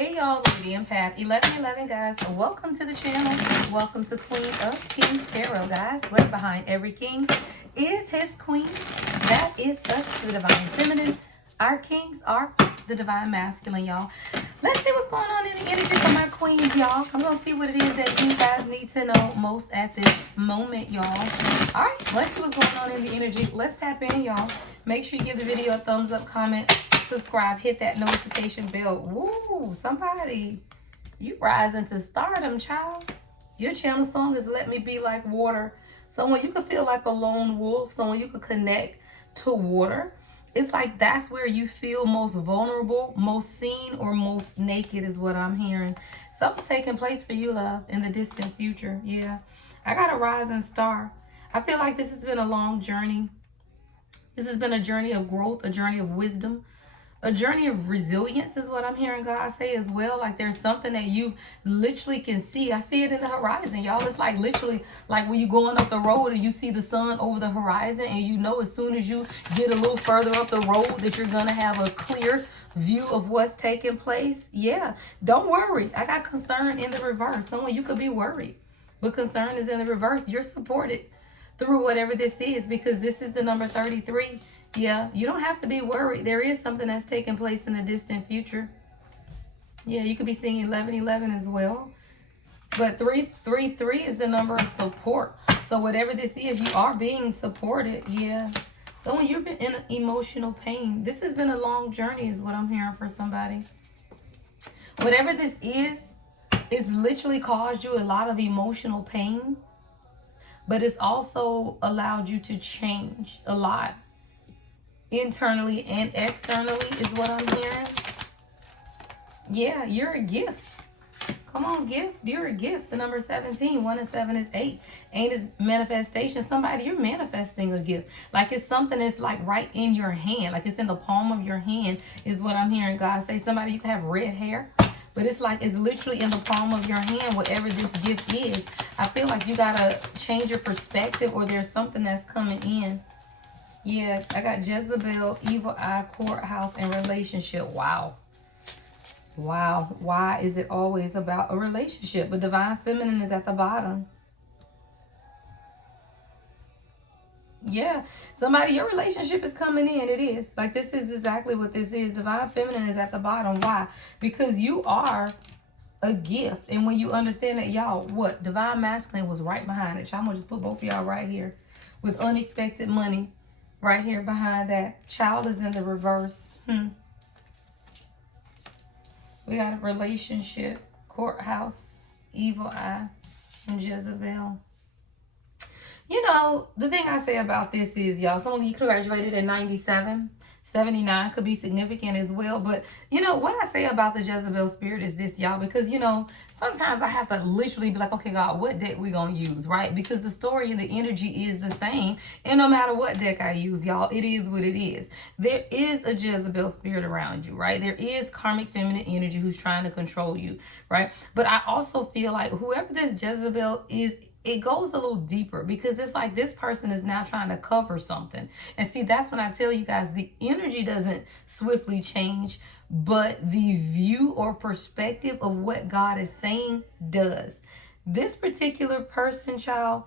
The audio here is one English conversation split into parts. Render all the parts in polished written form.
Hey y'all, Lady Empath 1111, guys. Welcome to the channel. Welcome to Queen of Kings Tarot, guys. Where behind every king is his queen. That is us, the divine feminine. Our kings are the divine masculine, y'all. Let's see what's going on in the energy for my queens, y'all. I'm gonna see what it is that you guys need to know most at this moment, y'all. All right, let's see what's going on in the energy. Let's tap in, y'all. Make sure you give the video a thumbs up, comment, subscribe, hit that notification bell. Woo, somebody, you rise into stardom, child. Your channel song is Let Me Be Like Water. Someone you could feel like a lone wolf, someone you could connect to water. It's like that's where you feel most vulnerable, most seen, or most naked is what I'm hearing. Something's taking place for you, love, in the distant future. Yeah, I got a rising star. I feel like this has been a long journey. This has been a journey of growth, a journey of wisdom, a journey of resilience is what I'm hearing God say as well. Like there's something that you literally can see. I see it in the horizon, y'all. It's like literally like when you're going up the road and you see the sun over the horizon, and you know as soon as you get a little further up the road that you're going to have a clear view of what's taking place. Yeah, don't worry. I got concern in the reverse. Someone you could be worried, but concern is in the reverse. You're supported through whatever this is, because this is the number 33. Yeah, you don't have to be worried. There is something that's taking place in the distant future. Yeah, you could be seeing 1111 as well. But 333 is the number of support. So whatever this is, you are being supported. Yeah. So when you've been in emotional pain, this has been a long journey is what I'm hearing for somebody. Whatever this is, it's literally caused you a lot of emotional pain. But it's also allowed you to change a lot. Internally and externally is what I'm hearing. Yeah, you're a gift. Come on, gift. You're a gift. The number 17. 1 and 7 is 8. 8 is manifestation. Somebody, you're manifesting a gift. Like it's something that's like right in your hand. Like it's in the palm of your hand is what I'm hearing God say. Somebody, you can have red hair. But it's like it's literally in the palm of your hand, whatever this gift is. I feel like you got to change your perspective, or there's something that's coming in. Yeah, I got Jezebel, Evil Eye, Courthouse, and Relationship. Wow. Wow. Why is it always about a relationship? But Divine Feminine is at the bottom. Yeah. Somebody, your relationship is coming in. It is. Like this is exactly what this is. Divine Feminine is at the bottom. Why? Because you are a gift. And when you understand that, y'all, what? Divine Masculine was right behind it. I'm going to just put both of y'all right here with unexpected money. Right here behind that. Child is in the reverse. We got a relationship, Courthouse, Evil Eye, and Jezebel. You know, the thing I say about this is, y'all, some of you graduated in 97. 79 could be significant as well. But, you know, what I say about the Jezebel spirit is this, y'all, because, you know, sometimes I have to literally be like, okay, God, what deck we going to use, right? Because the story and the energy is the same. And no matter what deck I use, y'all, it is what it is. There is a Jezebel spirit around you, right? There is karmic feminine energy who's trying to control you, right? But I also feel like whoever this Jezebel is, it goes a little deeper, because it's like this person is now trying to cover something. And see, that's when I tell you guys, the energy doesn't swiftly change, but the view or perspective of what God is saying does. This particular person, child,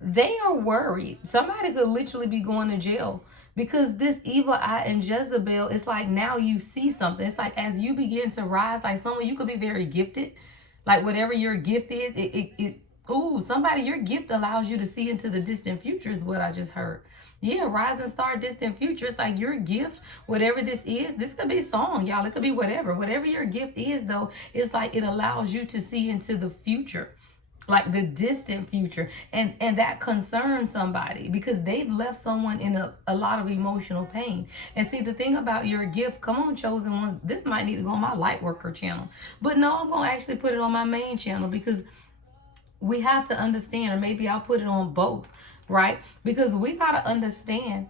they are worried. Somebody could literally be going to jail, because this Evil Eye and Jezebel, it's like now you see something. It's like as you begin to rise, like someone, you could be very gifted. Like whatever your gift is, ooh, somebody, your gift allows you to see into the distant future is what I just heard. Yeah, rising star, distant future. It's like your gift, whatever this is. This could be song, y'all. It could be whatever. Whatever your gift is, though, it's like it allows you to see into the future. Like the distant future. And that concerns somebody, because they've left someone in a lot of emotional pain. And see, the thing about your gift, come on, chosen ones, this might need to go on my light worker channel. But no, I'm going to actually put it on my main channel, because we have to understand, or maybe I'll put it on both, right? Because we got to understand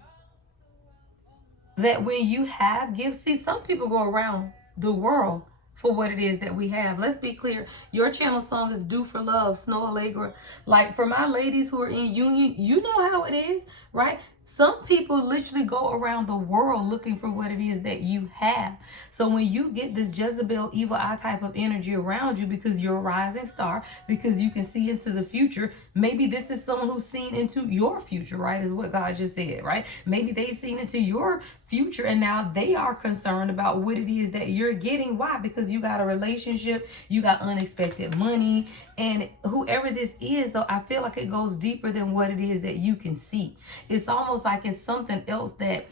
that when you have gifts, see, some people go around the world for what it is that we have. Let's be clear. Your channel song is Due for Love, Snow Allegra. Like for my ladies who are in union, you know how it is, right? Some people literally go around the world looking for what it is that you have. So when you get this Jezebel evil eye type of energy around you, because you're a rising star, because you can see into the future, maybe this is someone who's seen into your future, right? Is what God just said, right? Maybe they've seen into your future and now they are concerned about what it is that you're getting. Why? Because you got a relationship, you got unexpected money, and whoever this is, though, I feel like it goes deeper than what it is that you can see. It's almost like it's something else that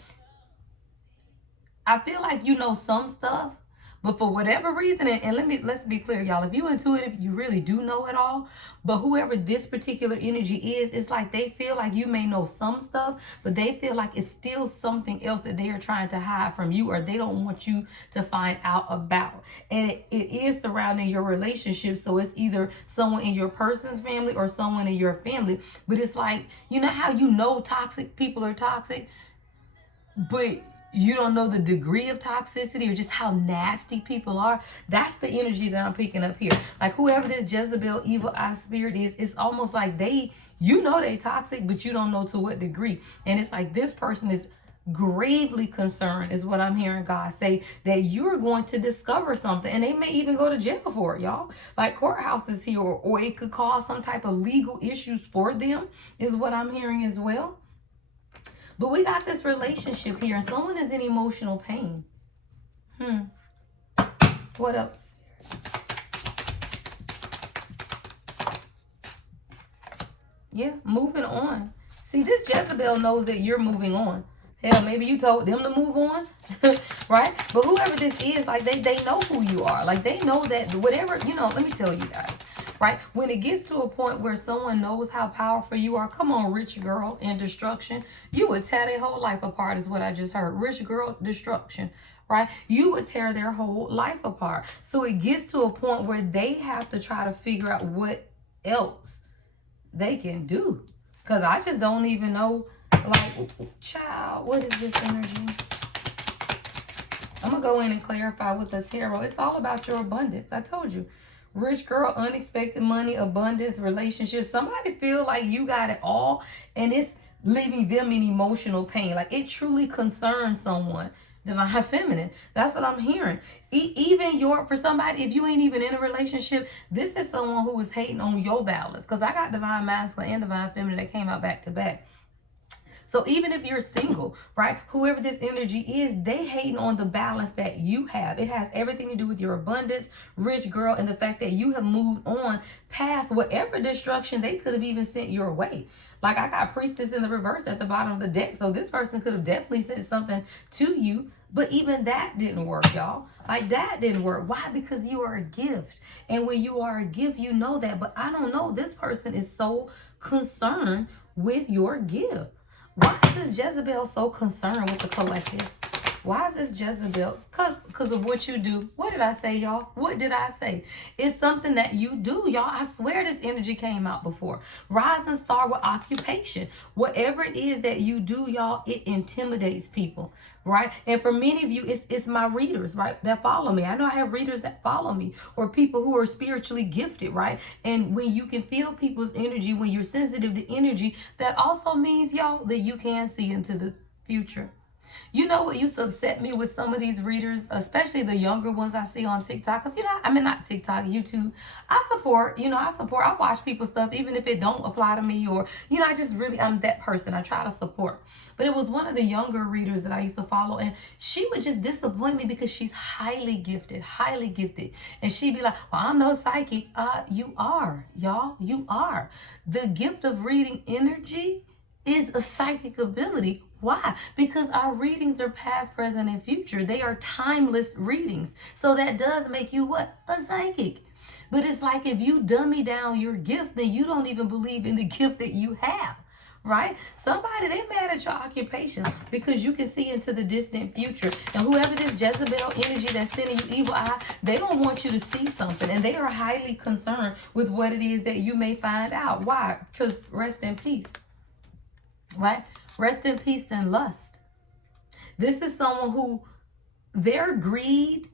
I feel like you know some stuff, but for whatever reason, and let's be clear, y'all. If you intuitive, you really do know it all. But whoever this particular energy is, it's like they feel like you may know some stuff, but they feel like it's still something else that they are trying to hide from you, or they don't want you to find out about. And it is surrounding your relationship. So it's either someone in your person's family or someone in your family. But it's like, you know how you know toxic people are toxic, but you don't know the degree of toxicity or just how nasty people are. That's the energy that I'm picking up here. Like whoever this Jezebel evil eye spirit is, it's almost like you know they toxic, but you don't know to what degree. And it's like this person is gravely concerned, is what I'm hearing God say, that you're going to discover something, and they may even go to jail for it, y'all. Like courthouses here, or it could cause some type of legal issues for them, is what I'm hearing as well. But we got this relationship here, and someone is in emotional pain. What else? Yeah, moving on. See, this Jezebel knows that you're moving on. Hell, maybe you told them to move on, right? But whoever this is, like they know who you are. Like they know that whatever, let me tell you guys. Right? When it gets to a point where someone knows how powerful you are, come on, rich girl in destruction, you would tear their whole life apart, is what I just heard. Rich girl destruction, right? You would tear their whole life apart. So it gets to a point where they have to try to figure out what else they can do. Because I just don't even know, like, child, what is this energy? I'm going to go in and clarify with the tarot. It's all about your abundance. I told you. Rich girl, unexpected money, abundance, relationship. Somebody feel like you got it all, and it's leaving them in emotional pain. Like it truly concerns someone. Divine feminine. That's what I'm hearing. Even for somebody, if you ain't even in a relationship, this is someone who is hating on your balance. Because I got divine masculine and divine feminine that came out back to back. So even if you're single, right, whoever this energy is, they hating on the balance that you have. It has everything to do with your abundance, rich girl, and the fact that you have moved on past whatever destruction they could have even sent your way. Like I got priestess in the reverse at the bottom of the deck. So this person could have definitely sent something to you. But even that didn't work, y'all. Like that didn't work. Why? Because you are a gift. And when you are a gift, you know that. But I don't know. This person is so concerned with your gift. Why is this Jezebel so concerned with the collective? Why is this Jezebel? Because of what you do. What did I say, y'all? What did I say? It's something that you do, y'all. I swear this energy came out before. Rising star with occupation. Whatever it is that you do, y'all, it intimidates people, right? And for many of you, it's my readers, right, that follow me. I know I have readers that follow me, or people who are spiritually gifted, right? And when you can feel people's energy, when you're sensitive to energy, that also means, y'all, that you can see into the future. You know what used to upset me with some of these readers, especially the younger ones I see on TikTok? Because, not TikTok, YouTube. I support, I watch people's stuff, even if it don't apply to me, or, I'm that person. I try to support. But it was one of the younger readers that I used to follow, and she would just disappoint me because she's highly gifted. And she'd be like, well, I'm no psychic. You are, y'all. You are. The gift of reading energy is a psychic ability. Why? Because our readings are past, present, and future. They are timeless readings. So that does make you what? A psychic. But it's like if you dummy down your gift, then you don't even believe in the gift that you have, right? Somebody, they mad at your occupation because you can see into the distant future. And whoever this Jezebel energy that's sending you evil eye, they don't want you to see something. And they are highly concerned with what it is that you may find out. Why? Because rest in peace. Right? Rest in peace and lust. This is someone who their greed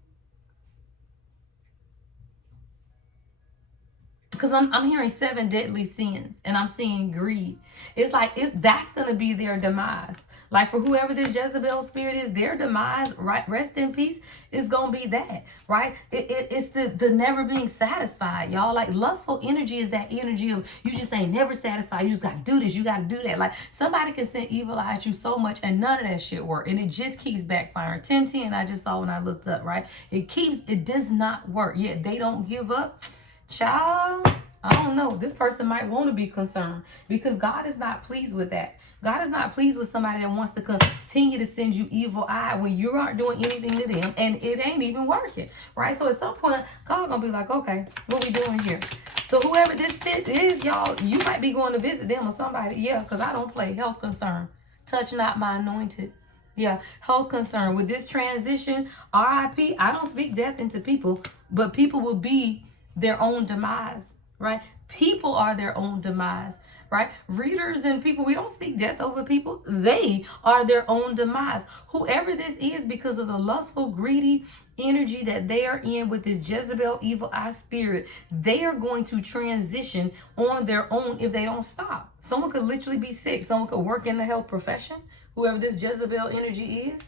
Because I'm hearing 7 deadly sins, and I'm seeing greed. It's like that's gonna be their demise. Like for whoever this Jezebel spirit is, their demise, right? Rest in peace, is gonna be that, right? It's the never being satisfied, y'all. Like lustful energy is that energy of you just ain't never satisfied. You just gotta do this, you gotta do that. Like somebody can send evil eye at you so much, and none of that shit work, and it just keeps backfiring. 1010, I just saw when I looked up, right? It does not work. Yet they don't give up. Child, I don't know. This person might want to be concerned because God is not pleased with that. God is not pleased with somebody that wants to continue to send you evil eye when you aren't doing anything to them and it ain't even working, right? So at some point, God gonna be like, okay, what we doing here? So whoever this fit is, y'all, you might be going to visit them or somebody. Yeah, because I don't play. Health concern. Touch not my anointed. Yeah, health concern. With this transition, RIP, I don't speak death into people, but people will be their own demise, right? People are their own demise, right? Readers and people, we don't speak death over people. They are their own demise. Whoever this is, because of the lustful, greedy energy that they are in with this Jezebel evil eye spirit, they are going to transition on their own if they don't stop. Someone could literally be sick. Someone could work in the health profession, whoever this Jezebel energy is.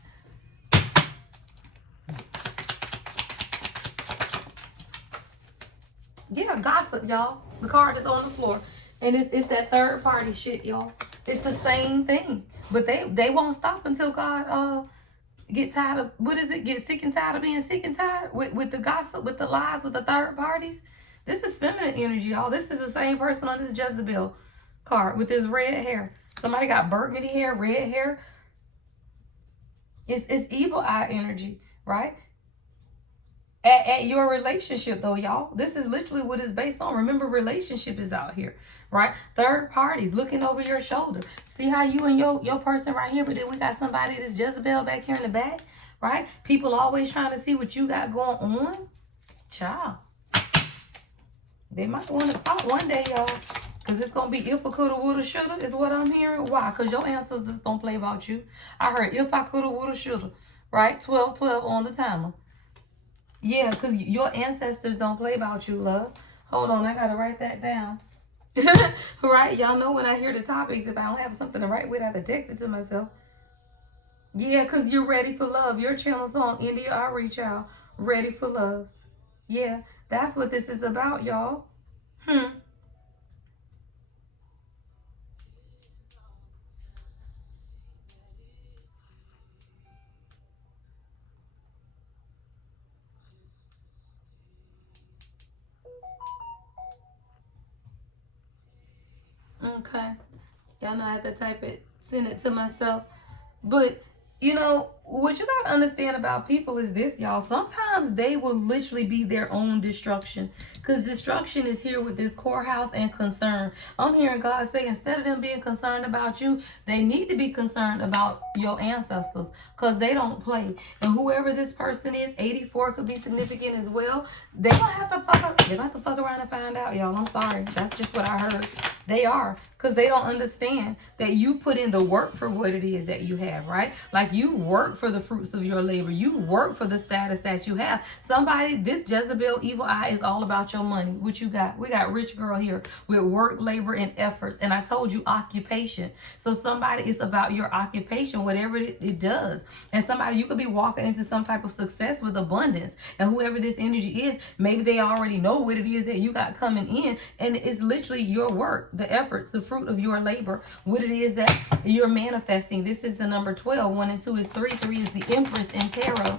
Yeah, gossip, y'all. The card is on the floor. And it's that third party shit, y'all. It's the same thing. But they won't stop until God get tired of, what is it? Get sick and tired of being sick and tired with the gossip, with the lies, with the third parties. This is feminine energy, y'all. This is the same person on this Jezebel card with this red hair. Somebody got burgundy hair, red hair. It's evil eye energy, right? At your relationship though, y'all, this is literally what it's based on. Remember, relationship is out here, right? Third parties looking over your shoulder. See how you and your person right here, but then we got somebody that's Jezebel back here in the back, right? People always trying to see what you got going on. Child, they might want to stop one day, y'all, because it's gonna be if I coulda, woulda, shoulda is what I'm hearing. Why? Because your ancestors don't play about you. I heard if I coulda, woulda, shoulda, right? 12 on the timer. Yeah, because your ancestors don't play about you, love. Hold on, I got to write that down. Right? Y'all know when I hear the topics, if I don't have something to write with, I have to text it to myself. Yeah, because you're ready for love. Your channel song, India Outreach, y'all. Ready for love. Yeah, that's what this is about, y'all. Okay. Y'all know I have to type it, send it to myself. But, you know, what you got to understand about people is this, y'all. Sometimes they will literally be their own destruction. Because destruction is here with this courthouse and concern. I'm hearing God say instead of them being concerned about you, they need to be concerned about your ancestors. Because they don't play. And whoever this person is, 84 could be significant as well. They're going to have to fuck around and find out, y'all. I'm sorry. That's just what I heard. They are. Because they don't understand that you put in the work for what it is that you have, right? Like you work for the fruits of your labor. You work for the status that you have. Somebody, this Jezebel evil eye is all about your money. What you got? We got rich girl here with work, labor, and efforts. And I told you occupation. So somebody is about your occupation, whatever it does. And somebody, you could be walking into some type of success with abundance. And whoever this energy is, maybe they already know what it is that you got coming in. And it's literally your work, the efforts, the fruit of your labor, what it is that you're manifesting. This is the number 12. 1 and 2 is 3. 3 is the Empress in tarot,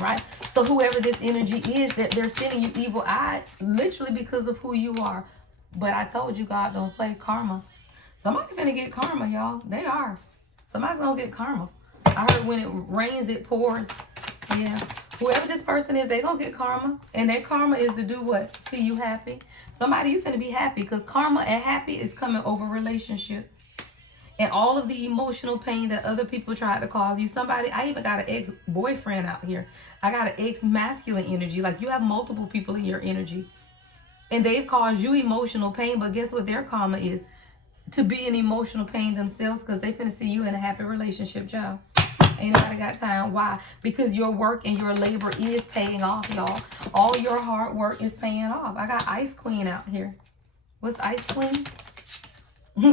right? So whoever this energy is, that they're sending you evil eye literally because of who you are. But I told you God don't play karma. Somebody finna get karma, y'all. They are. Somebody's gonna get karma. I heard when it rains, it pours. Yeah. Whoever this person is, they gonna get karma. And their karma is to do what? See you happy. Somebody, you finna be happy because karma and happy is coming over relationship. And all of the emotional pain that other people tried to cause you. Somebody, I even got an ex-boyfriend out here. I got an ex-masculine energy. Like you have multiple people in your energy. And they've caused you emotional pain. But guess what their karma is? To be in emotional pain themselves because they finna see you in a happy relationship, child. Ain't nobody got time. Why? Because your work and your labor is paying off, y'all. All your hard work is paying off. I got Ice Queen out here. What's Ice Queen?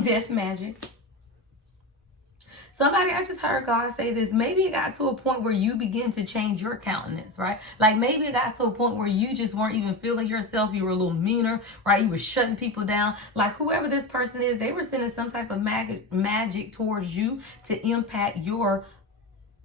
Death magic. Somebody, I just heard God say this. Maybe it got to a point where you begin to change your countenance, right? Like maybe it got to a point where you just weren't even feeling yourself. You were a little meaner, right? You were shutting people down. Like whoever this person is, they were sending some type of magic towards you to impact your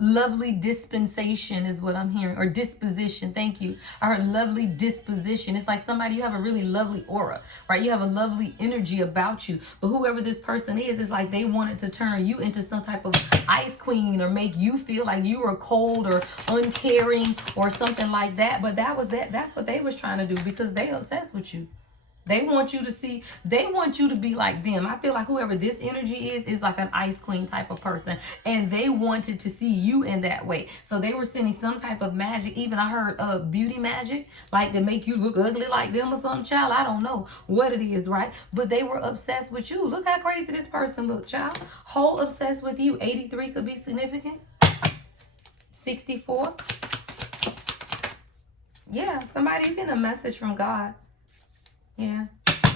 lovely dispensation is what I'm hearing, or disposition. Thank you. I heard lovely disposition. It's like somebody, you have a really lovely aura, right? You have a lovely energy about you, but whoever this person is, it's like they wanted to turn you into some type of Ice Queen or make you feel like you were cold or uncaring or something like that. But that's what they was trying to do, because they obsessed with you. They want you to see, they want you to be like them. I feel like whoever this energy is like an Ice Queen type of person. And they wanted to see you in that way. So they were sending some type of magic. Even I heard beauty magic, like to make you look ugly like them or something, child. I don't know what it is, right? But they were obsessed with you. Look how crazy this person looked, child. Whole obsessed with you. 83 could be significant. 64. Yeah, somebody, you getting a message from God. Yeah,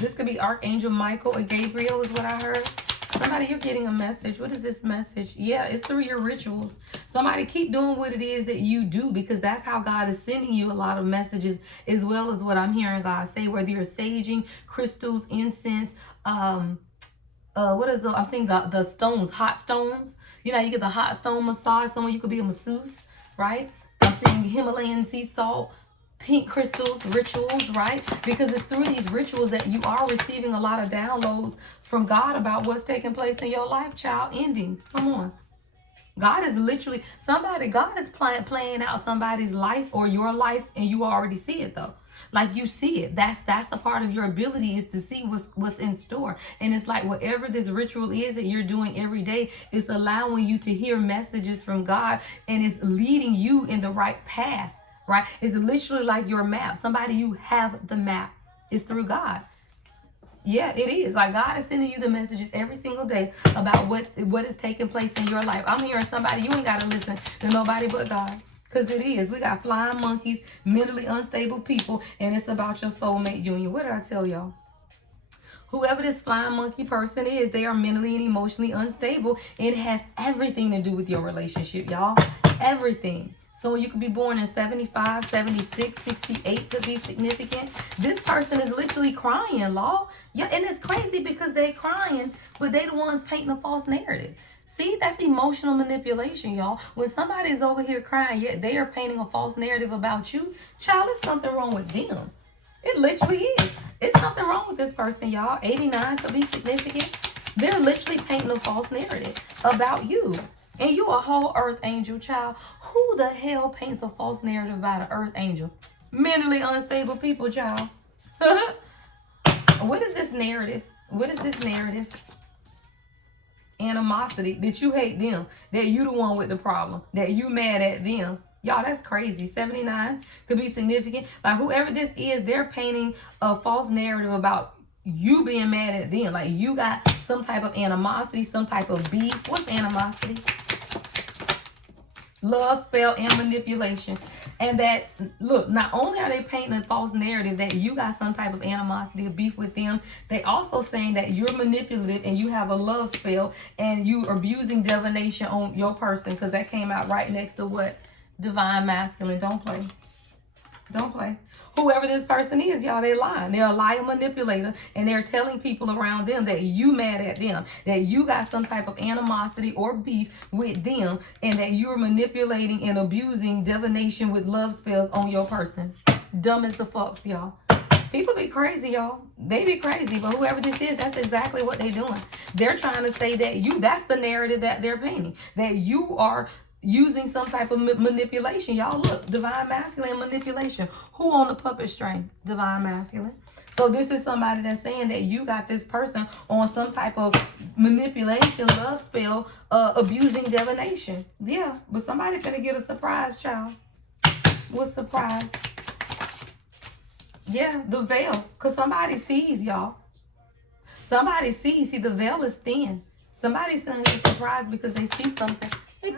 this could be Archangel Michael or Gabriel is what I heard. Somebody, you're getting a message. What is this message? Yeah, it's through your rituals. Somebody, keep doing what it is that you do, because that's how God is sending you a lot of messages, as well as what I'm hearing God say, whether you're saging, crystals, incense, what is I'm seeing the stones, hot stones. You know, you get the hot stone massage. Someone, you could be a masseuse, right? I'm seeing Himalayan sea salt, pink crystals, rituals, right? Because it's through these rituals that you are receiving a lot of downloads from God about what's taking place in your life, child. Endings. Come on. God is literally, God is playing out somebody's life or your life, and you already see it though. Like you see it. That's a part of your ability, is to see what's in store. And it's like whatever this ritual is that you're doing every day, it's allowing you to hear messages from God, and it's leading you in the right path. Right? It's literally like your map. Somebody, you have the map. It's through God. Yeah, it is. Like God is sending you the messages every single day about what is taking place in your life. I'm hearing somebody, you ain't got to listen to nobody but God. Because it is. We got flying monkeys, mentally unstable people, and it's about your soulmate union. What did I tell y'all? Whoever this flying monkey person is, they are mentally and emotionally unstable. It has everything to do with your relationship, y'all. Everything. So you could be born in 75, 76, 68 could be significant. This person is literally crying, law. Yeah, and it's crazy because they're crying, but they the ones painting a false narrative. See, that's emotional manipulation, y'all. When somebody's over here crying, yet they are painting a false narrative about you, child, there's something wrong with them. It literally is. It's something wrong with this person, y'all. 89 could be significant. They're literally painting a false narrative about you. And you a whole earth angel, child. Who the hell paints a false narrative about an earth angel? Mentally unstable people, child. What is this narrative? What is this narrative? Animosity. That you hate them. That you the one with the problem. That you mad at them. Y'all, that's crazy. 79 could be significant. Like whoever this is, they're painting a false narrative about you being mad at them. Like you got some type of animosity, some type of beef. What's animosity? Love, spell, and manipulation. And that, look, not only are they painting a false narrative that you got some type of animosity or beef with them, they also saying that you're manipulative and you have a love spell and you are abusing divination on your person, because that came out right next to what? Divine masculine. Don't play. Don't play. Whoever this person is, y'all, they lying. They're a liar manipulator, and they're telling people around them that you mad at them, that you got some type of animosity or beef with them, and that you're manipulating and abusing divination with love spells on your person. Dumb as the fucks, y'all. People be crazy, y'all. They be crazy, but whoever this is, that's exactly what they're doing. They're trying to say that that's the narrative that they're painting, that you are using some type of manipulation. Y'all, look, divine masculine manipulation. Who on the puppet string? Divine masculine. So this is somebody that's saying that you got this person on some type of manipulation, love spell, abusing divination. Yeah, but somebody gonna get a surprise, child. What surprise? Yeah, the veil. Because somebody sees, y'all. Somebody sees. See, the veil is thin. Somebody's gonna get a surprise because they see something. Hey,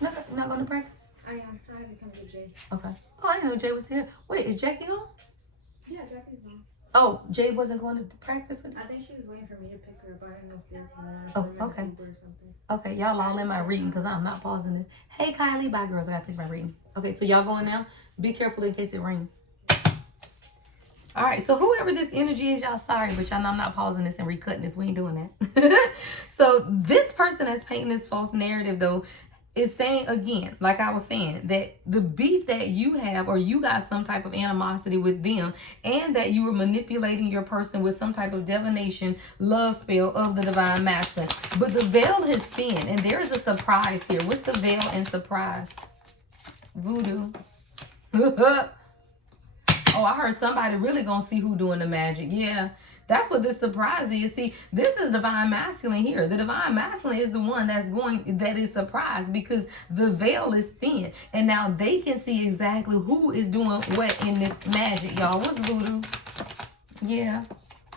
Not going to practice? I am. I haven't come to Jay. Okay. Oh, I didn't know Jay was here. Wait, is Jackie on? Yeah, Jackie's on. Oh, Jay wasn't going to practice with I think she was waiting for me to pick her up. I don't know if there's okay. or something. Okay, y'all all in my reading because I'm not pausing this. Hey, Kylie. Bye, girls. I got to finish my reading. Okay, so y'all going now? Be careful in case it rains. All right, so whoever this energy is, y'all sorry, but y'all know I'm not pausing this and recutting this. We ain't doing that. So this person that's painting this false narrative, though, is saying again, like I was saying, that the beef that you have, or you got some type of animosity with them, and that you were manipulating your person with some type of divination, love spell of the divine masculine. But the veil is thin, and there is a surprise here. What's the veil and surprise? Voodoo. Oh, I heard somebody really gonna see who doing the magic. Yeah, that's what this surprise is. See, this is divine masculine here. The divine masculine is the one that is surprised because the veil is thin. And now they can see exactly who is doing what in this magic, y'all. What's voodoo? Yeah.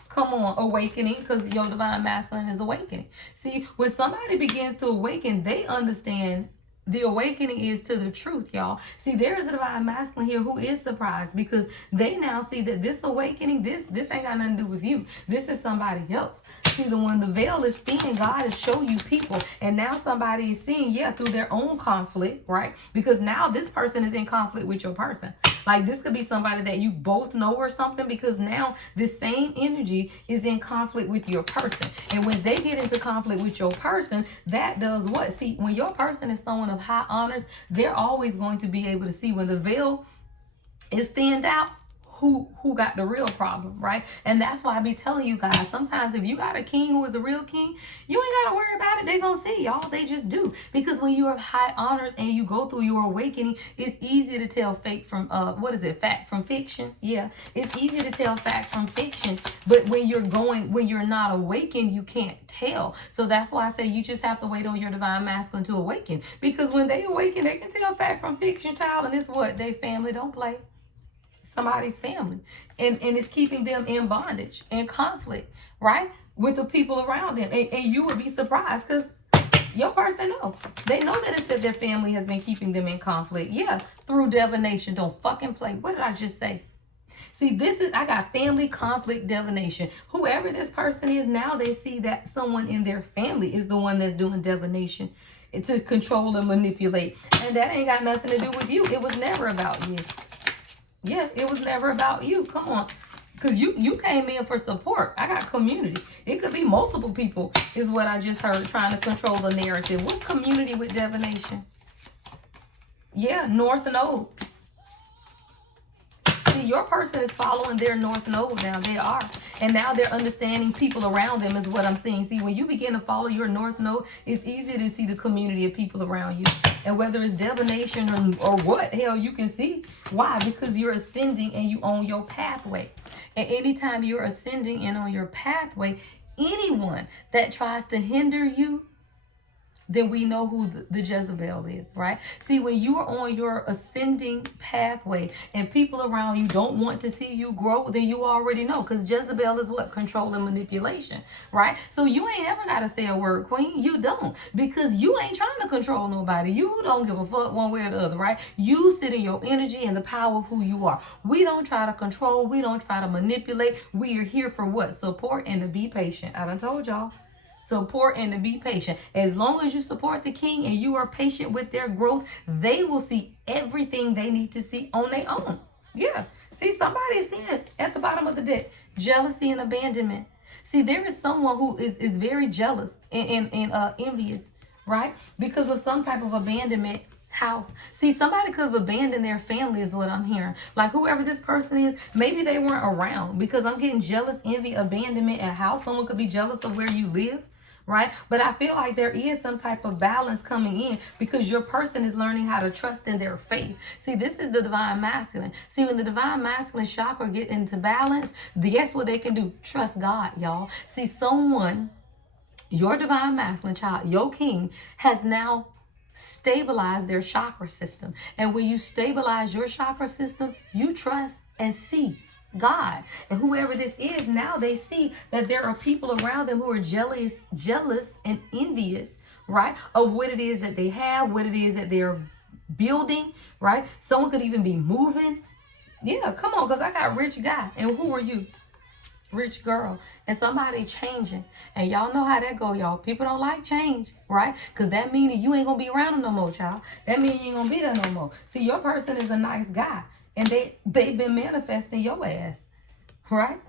Come on, awakening, because your divine masculine is awakening. See, when somebody begins to awaken, they understand the awakening is to the truth, y'all. See, there is a divine masculine here who is surprised because they now see that this awakening, this ain't got nothing to do with you. This is somebody else. See, when the veil is thin, God is showing you people. And now somebody is seeing, yeah, through their own conflict, right? Because now this person is in conflict with your person. Like this could be somebody that you both know or something, because now this same energy is in conflict with your person. And when they get into conflict with your person, that does what? See, when your person is someone of high honors, they're always going to be able to see when the veil is thinned out, who got the real problem, right? And that's why I be telling you guys, sometimes if you got a king who is a real king, you ain't got to worry about it. They gonna see, y'all. They just do. Because when you have high honors and you go through your awakening, it's easy to tell fake from, fact from fiction? Yeah, it's easy to tell fact from fiction. But when you're not awakened, you can't tell. So that's why I say you just have to wait on your divine masculine to awaken. Because when they awaken, they can tell fact from fiction, child. And it's what? They family don't play. Somebody's family, and it's keeping them in bondage and conflict, right, with the people around them. And you would be surprised because your person know. They know that it's that their family has been keeping them in conflict. Yeah, through divination. Don't fucking play. What did I just say? See, I got family conflict divination. Whoever this person is, now they see that someone in their family is the one that's doing divination to control and manipulate. And that ain't got nothing to do with you. It was never about you. Yeah, it was never about you. Come on. Because you came in for support. I got community. It could be multiple people is what I just heard trying to control the narrative. What's community with divination? Yeah, North Node. See, your person is following their North Node now. They are. And now they're understanding people around them is what I'm seeing. See, when you begin to follow your North Node, it's easy to see the community of people around you. And whether it's divination or what, hell, you can see. Why? Because you're ascending and you own your pathway. And anytime you're ascending and on your pathway, anyone that tries to hinder you, then we know who the Jezebel is, right? See, when you are on your ascending pathway and people around you don't want to see you grow, then you already know, because Jezebel is what? Control and manipulation, right? So you ain't ever got to say a word, queen. You don't, because you ain't trying to control nobody. You don't give a fuck one way or the other, right? You sit in your energy and the power of who you are. We don't try to control. We don't try to manipulate. We are here for what? Support and to be patient. I done told y'all. Support and to be patient. As long as you support the king and you are patient with their growth, they will see everything they need to see on their own. Yeah. See, somebody's seeing at the bottom of the deck, jealousy and abandonment. See, there is someone who is very jealous and envious, right? Because of some type of abandonment house. See, somebody could have abandoned their family is what I'm hearing. Like whoever this person is, maybe they weren't around, because I'm getting jealous, envy, abandonment, and house. Someone could be jealous of where you live. Right? But I feel like there is some type of balance coming in because your person is learning how to trust in their faith. See, this is the divine masculine. See, when the divine masculine chakra get into balance, guess what they can do? Trust God, y'all. See, someone, your divine masculine child, your king, has now stabilized their chakra system. And when you stabilize your chakra system, you trust and see God. And whoever this is, now they see that there are people around them who are jealous and envious, right? Of what it is that they have, what it is that they're building, right? Someone could even be moving. Yeah, come on, because I got rich guy. And who are you? Rich girl. And somebody changing. And y'all know how that go, y'all. People don't like change, right? Because that means that you ain't going to be around them no more, child. That means you ain't going to be there no more. See, your person is a nice guy. And they've been manifesting your ass, right?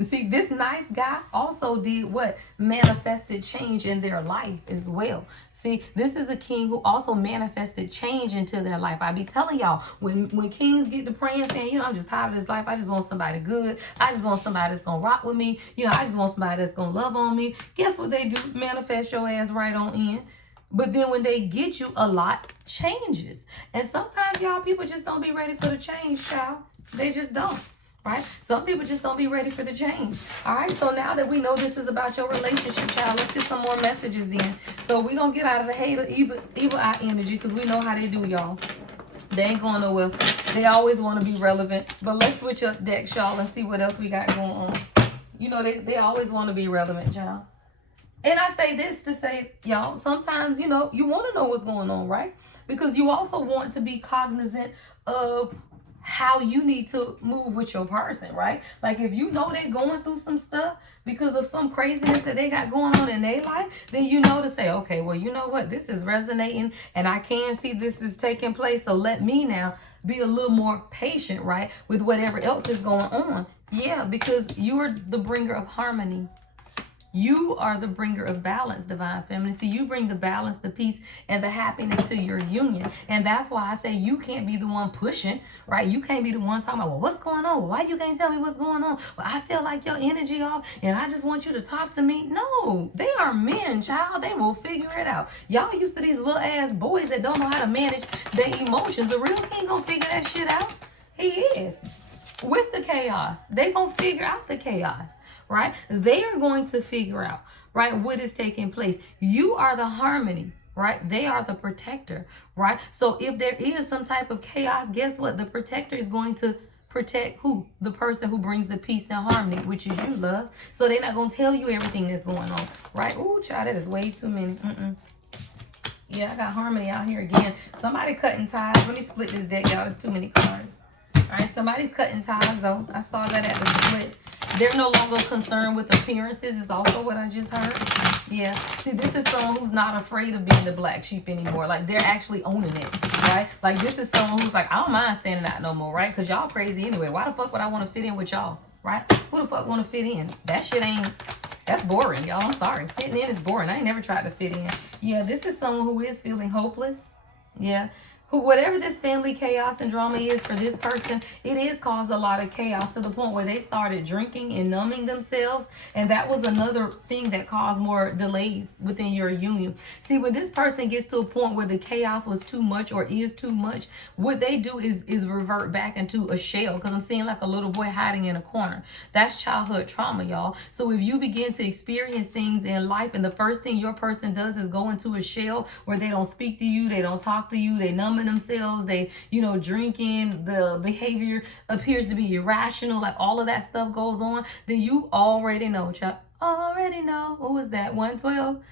See, this nice guy also did what? Manifested change in their life as well. See, this is a king who also manifested change into their life. I be telling y'all, when kings get to praying, saying, you know, I'm just tired of this life. I just want somebody good. I just want somebody that's going to rock with me. You know, I just want somebody that's going to love on me. Guess what they do? Manifest your ass right on in. But then when they get you, a lot changes. And sometimes, y'all, people just don't be ready for the change, child. They just don't. Right? Some people just don't be ready for the change. All right. So now that we know this is about your relationship, child, let's get some more messages then. So we're going to get out of the hater, evil eye energy, because we know how they do, y'all. They ain't going nowhere. They always want to be relevant. But let's switch up decks, y'all, and see what else we got going on. You know, they always want to be relevant, y'all. And I say this to say, y'all, sometimes, you know, you want to know what's going on, right? Because you also want to be cognizant of how you need to move with your person, right? Like if you know they're going through some stuff because of some craziness that they got going on in their life, then you know to say, okay, well, you know what? This is resonating and I can see this is taking place. So let me now be a little more patient, right? With whatever else is going on. Yeah, because you are the bringer of harmony. You are the bringer of balance, divine feminine. See, you bring the balance, the peace, and the happiness to your union. And that's why I say you can't be the one pushing, right? You can't be the one talking about, well, what's going on? Well, why you can't tell me what's going on? Well, I feel like your energy off, and I just want you to talk to me. No, they are men, child. They will figure it out. Y'all used to these little ass boys that don't know how to manage their emotions. The real king gonna figure that shit out. He is. With the chaos. They gonna figure out the chaos. Right? They are going to figure out, right, what is taking place. You are the harmony, right? They are the protector, right? So if there is some type of chaos, guess what? The protector is going to protect who? The person who brings the peace and harmony, which is you, love. So they're not going to tell you everything that's going on, right? Ooh, child, that is way too many. Yeah, I got harmony out here again. Somebody cutting ties. Let me split this deck, y'all. There's too many cards. All right, somebody's cutting ties, though. I saw that at the split. They're no longer concerned with appearances is also what I just heard. Yeah. See, this is someone who's not afraid of being the black sheep anymore. Like, they're actually owning it, right? Like, this is someone who's like, I don't mind standing out no more, right? Because y'all crazy anyway. Why the fuck would I want to fit in with y'all, right? Who the fuck want to fit in? That shit ain't, that's boring, y'all. I'm sorry. Fitting in is boring. I ain't never tried to fit in. Yeah, this is someone who is feeling hopeless. Yeah. Whatever this family chaos and drama is for this person, it is caused a lot of chaos to the point where they started drinking and numbing themselves. And that was another thing that caused more delays within your union. See, when this person gets to a point where the chaos was too much or is too much, what they do is revert back into a shell. Because I'm seeing like a little boy hiding in a corner. That's childhood trauma, y'all. So if you begin to experience things in life and the first thing your person does is go into a shell where they don't speak to you, they don't talk to you, they numbing themselves, they, you know, drinking, the behavior appears to be irrational, like all of that stuff goes on, then you already know, child. Already know. What was that? 112?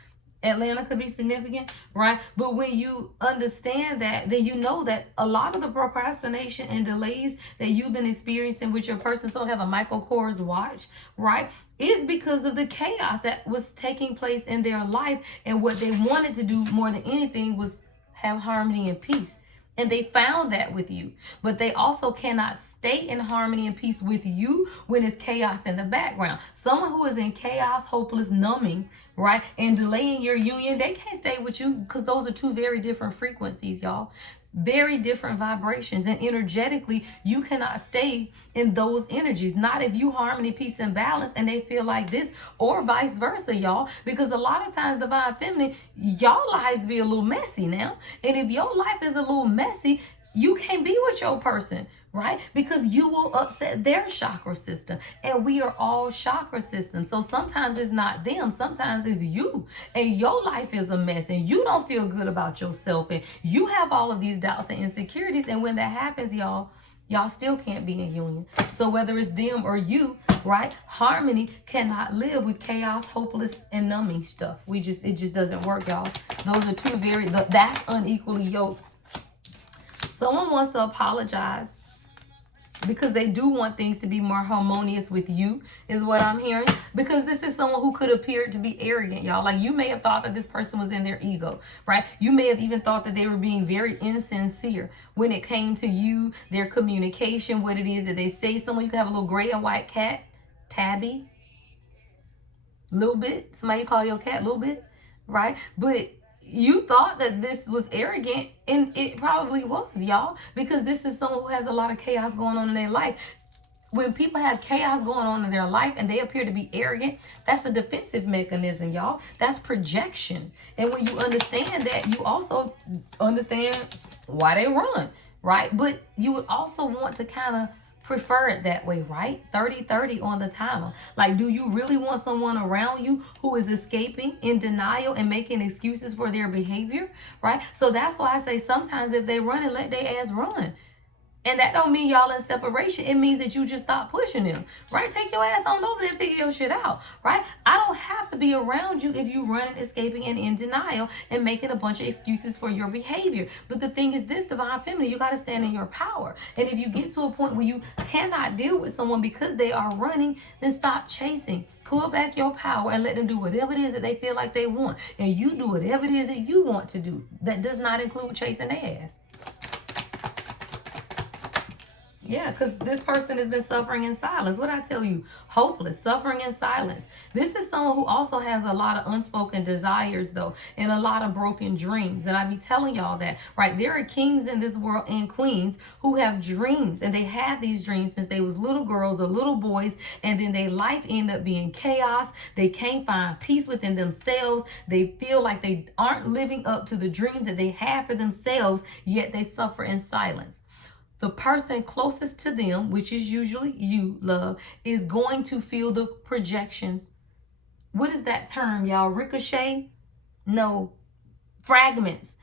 Atlanta could be significant, right? But when you understand that, then you know that a lot of the procrastination and delays that you've been experiencing with your person, so have a Michael Kors watch, right, is because of the chaos that was taking place in their life. And what they wanted to do more than anything was have harmony and peace. And they found that with you. But they also cannot stay in harmony and peace with you when it's chaos in the background. Someone who is in chaos, hopeless, numbing, right, and delaying your union, they can't stay with you because those are two very different frequencies, y'all. Very different vibrations, and energetically you cannot stay in those energies. Not if you harmony, peace, and balance and they feel like this, or vice versa, y'all. Because a lot of times, divine feminine, y'all lives be a little messy now, and if your life is a little messy, you can't be with your person, right? Because you will upset their chakra system. And we are all chakra systems. So sometimes it's not them. Sometimes it's you. And your life is a mess. And you don't feel good about yourself. And you have all of these doubts and insecurities. And when that happens, y'all still can't be in union. So whether it's them or you, right? Harmony cannot live with chaos, hopeless, and numbing stuff. It just doesn't work, y'all. Those are two that's unequally yoked. Someone wants to apologize because they do want things to be more harmonious with you, is what I'm hearing. Because this is someone who could appear to be arrogant, y'all. Like, you may have thought that this person was in their ego, right? You may have even thought that they were being very insincere when it came to you, their communication, what it is that they say. Someone, you could have a little gray and white cat, Tabby, little bit. Somebody call your cat little bit, right? But you thought that this was arrogant, and it probably was, y'all, because this is someone who has a lot of chaos going on in their life. When people have chaos going on in their life and they appear to be arrogant, that's a defensive mechanism, y'all. That's projection. And when you understand that, you also understand why they run, right? But you would also want to kind of prefer it that way, right? 30-30 on the timer. Like, do you really want someone around you who is escaping, in denial, and making excuses for their behavior, right? So that's why I say sometimes if they run, and let their ass run. And that don't mean y'all in separation. It means that you just stop pushing them, right? Take your ass on over there and figure your shit out, right? I don't have to be around you if you running, escaping, and in denial and making a bunch of excuses for your behavior. But the thing is this, divine feminine, you got to stand in your power. And if you get to a point where you cannot deal with someone because they are running, then stop chasing. Pull back your power and let them do whatever it is that they feel like they want. And you do whatever it is that you want to do. That does not include chasing their ass. Yeah, because this person has been suffering in silence. What I tell you? Hopeless, suffering in silence. This is someone who also has a lot of unspoken desires, though, and a lot of broken dreams. And I be telling y'all that, right? There are kings in this world and queens who have dreams, and they had these dreams since they was little girls or little boys, and then their life ended up being chaos. They can't find peace within themselves. They feel like they aren't living up to the dreams that they have for themselves, yet they suffer in silence. The person closest to them, which is usually you, love, is going to feel the projections. What is that term, y'all? Ricochet? No. Fragments.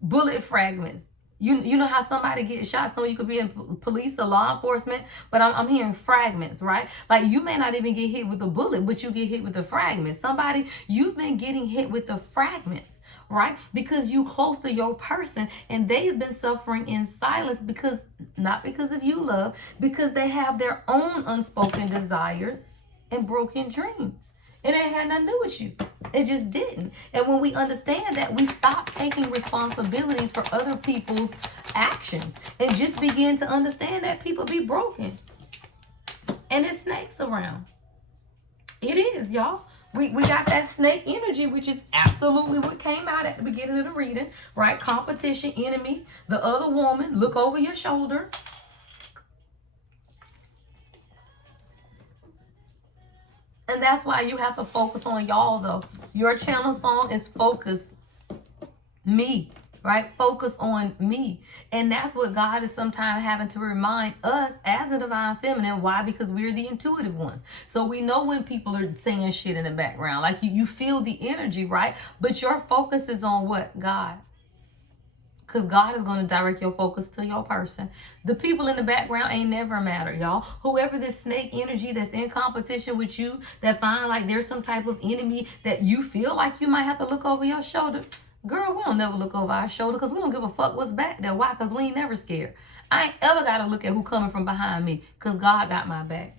Bullet fragments. You know how somebody gets shot, so you could be in police or law enforcement, but I'm hearing fragments, right? Like, you may not even get hit with a bullet, but you get hit with the fragments. Somebody, you've been getting hit with the fragments, right? Because you close to your person and they have been suffering in silence because, not because of you, love, because they have their own unspoken desires and broken dreams. It ain't had nothing to do with you. It just didn't. And when we understand that, we stop taking responsibilities for other people's actions and just begin to understand that people be broken. And there's snakes around. It is, y'all. We got that snake energy, which is absolutely what came out at the beginning of the reading, right? Competition, enemy, the other woman, look over your shoulders. And that's why you have to focus on y'all, though. Your channel song is focus me, right? Focus on me. And that's what God is sometimes having to remind us as a divine feminine. Why? Because we're the intuitive ones. So we know when people are saying shit in the background. Like, you feel the energy, right? But your focus is on what? God. Because God is going to direct your focus to your person. The people in the background ain't never matter, y'all. Whoever this snake energy that's in competition with you, that find like there's some type of enemy that you feel like you might have to look over your shoulder. Girl, we don't never look over our shoulder because we don't give a fuck what's back there. Why? Because we ain't never scared. I ain't ever got to look at who coming from behind me because God got my back.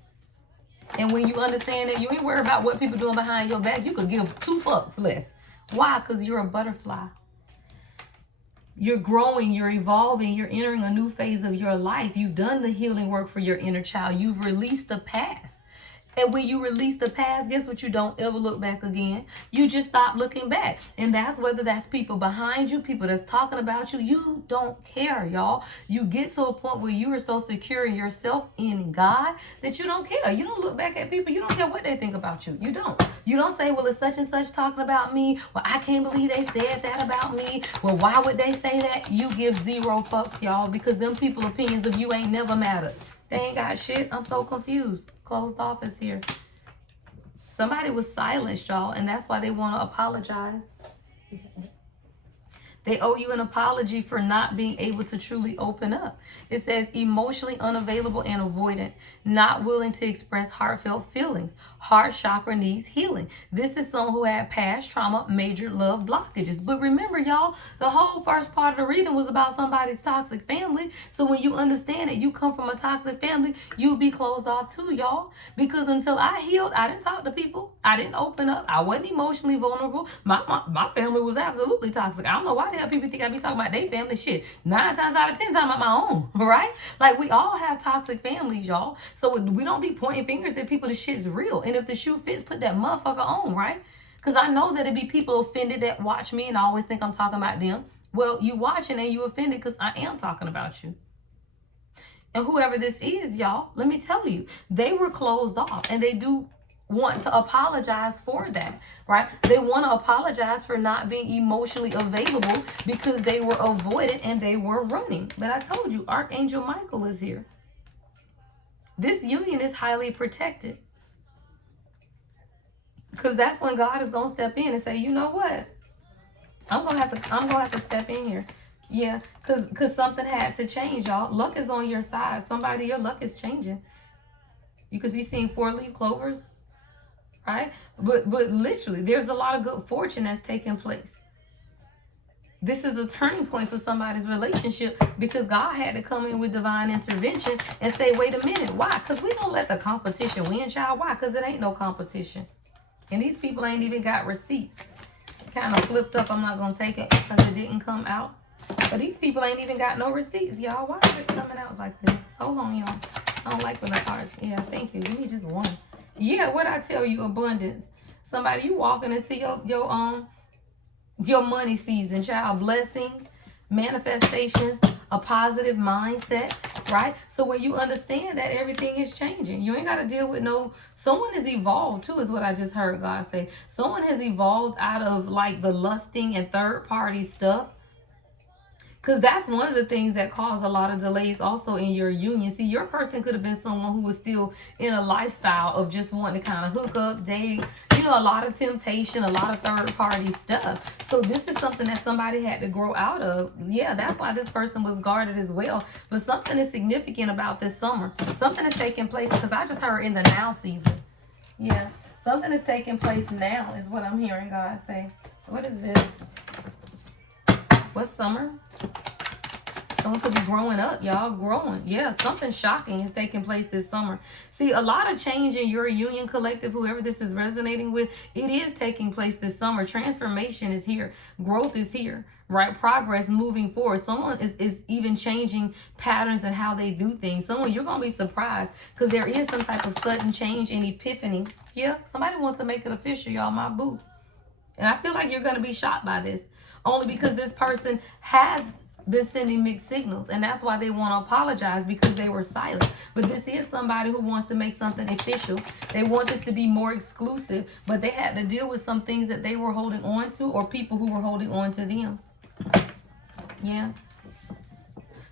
And when you understand that, you ain't worried about what people doing behind your back. You could give 2 fucks less. Why? Because you're a butterfly. You're growing, you're evolving, you're entering a new phase of your life. You've done the healing work for your inner child. You've released the past. And when you release the past, guess what? You don't ever look back again. You just stop looking back. And that's whether that's people behind you, people that's talking about you. You don't care, y'all. You get to a point where you are so secure in yourself, in God, that you don't care. You don't look back at people. You don't care what they think about you. You don't. You don't say, well, it's such and such talking about me. Well, I can't believe they said that about me. Well, why would they say that? You give 0 fucks, y'all, because them people's opinions of you ain't never mattered. They ain't got shit. I'm so confused. Closed office here. Somebody was silenced, y'all, and that's why they want to apologize. They owe you an apology for not being able to truly open up. It says emotionally unavailable and avoidant, not willing to express heartfelt feelings. Heart chakra needs healing. This is someone who had past trauma, major love blockages. But remember, y'all, the whole first part of the reading was about somebody's toxic family. So when you understand that you come from a toxic family, you'll be closed off too, y'all. Because until I healed, I didn't talk to people. I didn't open up. I wasn't emotionally vulnerable. My family was absolutely toxic. I don't know why the hell people think I be talking about their family. Shit, 9 times out of 10 talking about my own, right? Like, we all have toxic families, y'all. So we don't be pointing fingers at people. The shit's real. And if the shoe fits, put that motherfucker on, right? Because I know that it be people offended that watch me and always think I'm talking about them. Well, you watching and you offended because I am talking about you. And whoever this is, y'all, let me tell you, they were closed off, and they do want to apologize for that, right? They want to apologize for not being emotionally available because they were avoided and they were running. But I told you, Archangel Michael is here. This union is highly protected, because that's when God is going to step in and say, you know what? I'm going to have to step in here. Yeah, because something had to change, y'all. Luck is on your side. Somebody, your luck is changing. You could be seeing 4-leaf clovers, right? But literally, there's a lot of good fortune that's taking place. This is a turning point for somebody's relationship, because God had to come in with divine intervention and say, wait a minute, why? Because we don't let the competition win, child. Why? Because it ain't no competition. And these people ain't even got receipts. Kind of flipped up. I'm not going to take it because it didn't come out. But these people ain't even got no receipts, y'all. Why is it coming out like this? Hold on, y'all. I don't like when the cards. Yeah, thank you. Give me just one. Yeah, what I tell you, abundance. Somebody, you walking into your money season, child. Blessings, manifestations, a positive mindset, right? So when you understand that everything is changing, you ain't got to deal with someone has evolved too, is what I just heard God say. Someone has evolved out of like the lusting and third party stuff. Because that's one of the things that caused a lot of delays also in your union. See, your person could have been someone who was still in a lifestyle of just wanting to kind of hook up, date, a lot of temptation, a lot of third-party stuff. So this is something that somebody had to grow out of. Yeah, that's why this person was guarded as well. But something is significant about this summer. Something is taking place, because I just heard in the now season. Yeah, something is taking place now is what I'm hearing God say. What is this? What's summer? Someone could be growing up, y'all. Growing. Yeah, something shocking is taking place this summer. See, a lot of change in your union collective, whoever this is resonating with, it is taking place this summer. Transformation is here. Growth is here, right? Progress moving forward. Someone is even changing patterns and how they do things. Someone, you're going to be surprised, because there is some type of sudden change and epiphany. Yeah, somebody wants to make it official, y'all. My boo. And I feel like you're going to be shocked by this. Only because this person has been sending mixed signals, and that's why they want to apologize, because they were silent. But this is somebody who wants to make something official. They want this to be more exclusive, but they had to deal with some things that they were holding on to, or people who were holding on to them. Yeah.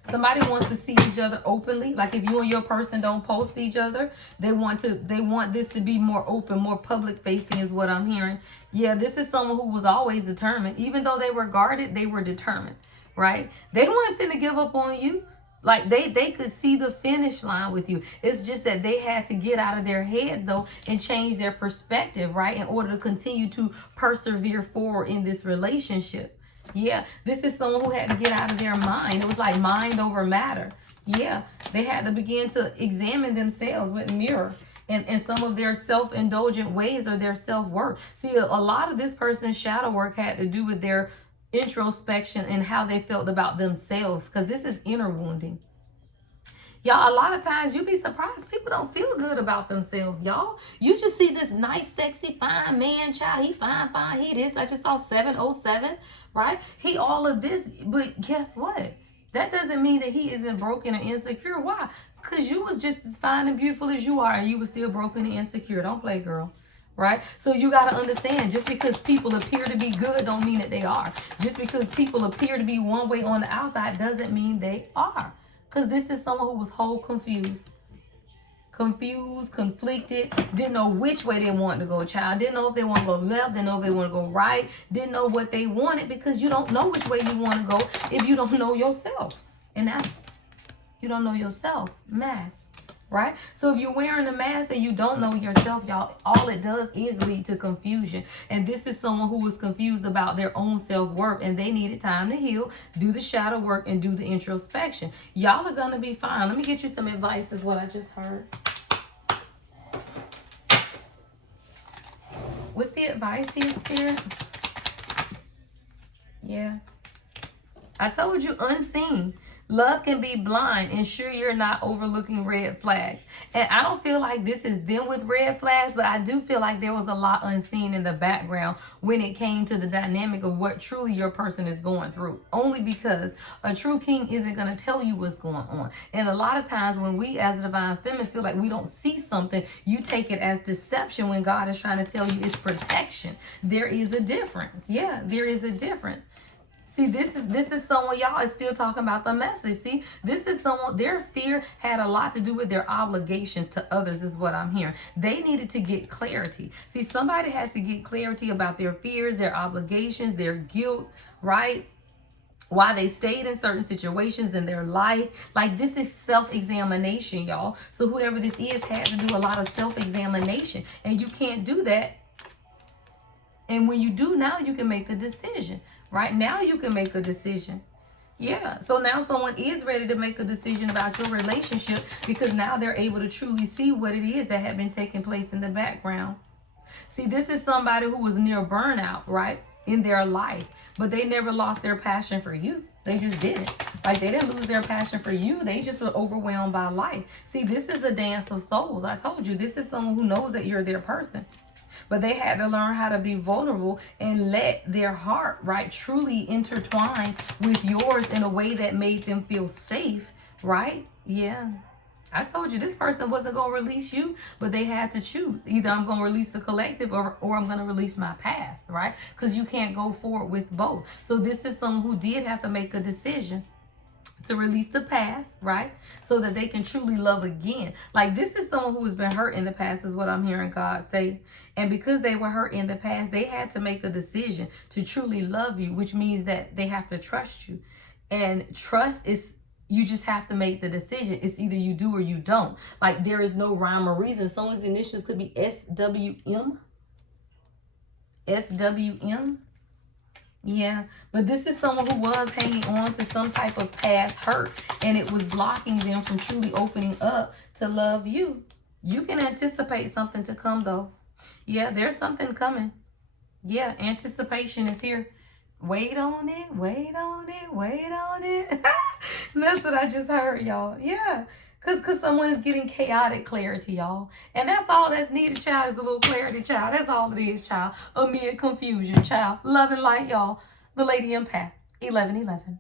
Somebody wants to see each other openly. Like if you and your person don't post each other, they want this to be more open, more public facing is what I'm hearing. Yeah, this is someone who was always determined. Even though they were guarded, they were determined, right? They weren't finna give up on you. Like they could see the finish line with you. It's just that they had to get out of their heads though and change their perspective, right? In order to continue to persevere forward in this relationship. Yeah, this is someone who had to get out of their mind. It was like mind over matter. Yeah, they had to begin to examine themselves with mirror and some of their self-indulgent ways or their self-worth. See, a lot of this person's shadow work had to do with their introspection and how they felt about themselves, because this is inner wounding. Y'all, a lot of times you'll be surprised. People don't feel good about themselves, y'all. You just see this nice, sexy, fine man, child. He fine, he this. I just saw 707, right? He all of this. But guess what? That doesn't mean that he isn't broken or insecure. Why? Because you was just as fine and beautiful as you are, and you was still broken and insecure. Don't play, girl. Right? So you got to understand, just because people appear to be good don't mean that they are. Just because people appear to be one way on the outside doesn't mean they are. Because this is someone who was whole confused. confused, conflicted, didn't know which way they wanted to go, child. Didn't know if they want to go left, didn't know if they want to go right, didn't know what they wanted, because you don't know which way you want to go if you don't know yourself. And that's, you don't know yourself. Mask. Right? So if you're wearing a mask and you don't know yourself, y'all, all it does is lead to confusion. And this is someone who was confused about their own self-worth, and they needed time to heal, do the shadow work, and do the introspection. Y'all are going to be fine. Let me get you some advice, is what I just heard. What's the advice here, Spirit? Yeah. I told you, unseen. Love can be blind. Ensure you're not overlooking red flags. And I don't feel like this is them with red flags, but I do feel like there was a lot unseen in the background when it came to the dynamic of what truly your person is going through. Only because a true king isn't going to tell you what's going on. And a lot of times when we as a divine feminine feel like we don't see something, you take it as deception when God is trying to tell you it's protection. There is a difference. Yeah, there is a difference. See, this is someone, y'all is still talking about the message. See, this is someone, their fear had a lot to do with their obligations to others, is what I'm hearing. They needed to get clarity. See, somebody had to get clarity about their fears, their obligations, their guilt, right? Why they stayed in certain situations in their life. Like, this is self-examination, y'all. So whoever this is had to do a lot of self-examination. And you can't do that. And when you do, now you can make a decision. Right now you can make a decision. Yeah. So now someone is ready to make a decision about your relationship, because now they're able to truly see what it is that had been taking place in the background. See, this is somebody who was near burnout, right, in their life, but they never lost their passion for you. They just didn't. Like, they didn't lose their passion for you. They just were overwhelmed by life. See, this is a dance of souls. I told you, this is someone who knows that you're their person. But they had to learn how to be vulnerable and let their heart, right, truly intertwine with yours in a way that made them feel safe, right? Yeah. I told you this person wasn't going to release you, but they had to choose. Either I'm going to release the collective or I'm going to release my past, right? Because you can't go forward with both. So this is someone who did have to make a decision to release the past, right? So that they can truly love again. Like, this is someone who has been hurt in the past, is what I'm hearing God say. And because they were hurt in the past, they had to make a decision to truly love you, which means that they have to trust you. And trust is, you just have to make the decision. It's either you do or you don't. Like, there is no rhyme or reason. Someone's initials could be SWM. SWM. Yeah, but this is someone who was hanging on to some type of past hurt, and it was blocking them from truly opening up to love you. You can anticipate something to come, though. Yeah, there's something coming. Yeah, anticipation is here. Wait on it, wait on it, wait on it. That's what I just heard, y'all. Yeah. Because someone is getting chaotic clarity, y'all. And that's all that's needed, child, is a little clarity, child. That's all it is, child. Amid confusion, child. Love and light, y'all. The Lady Empath, 1111.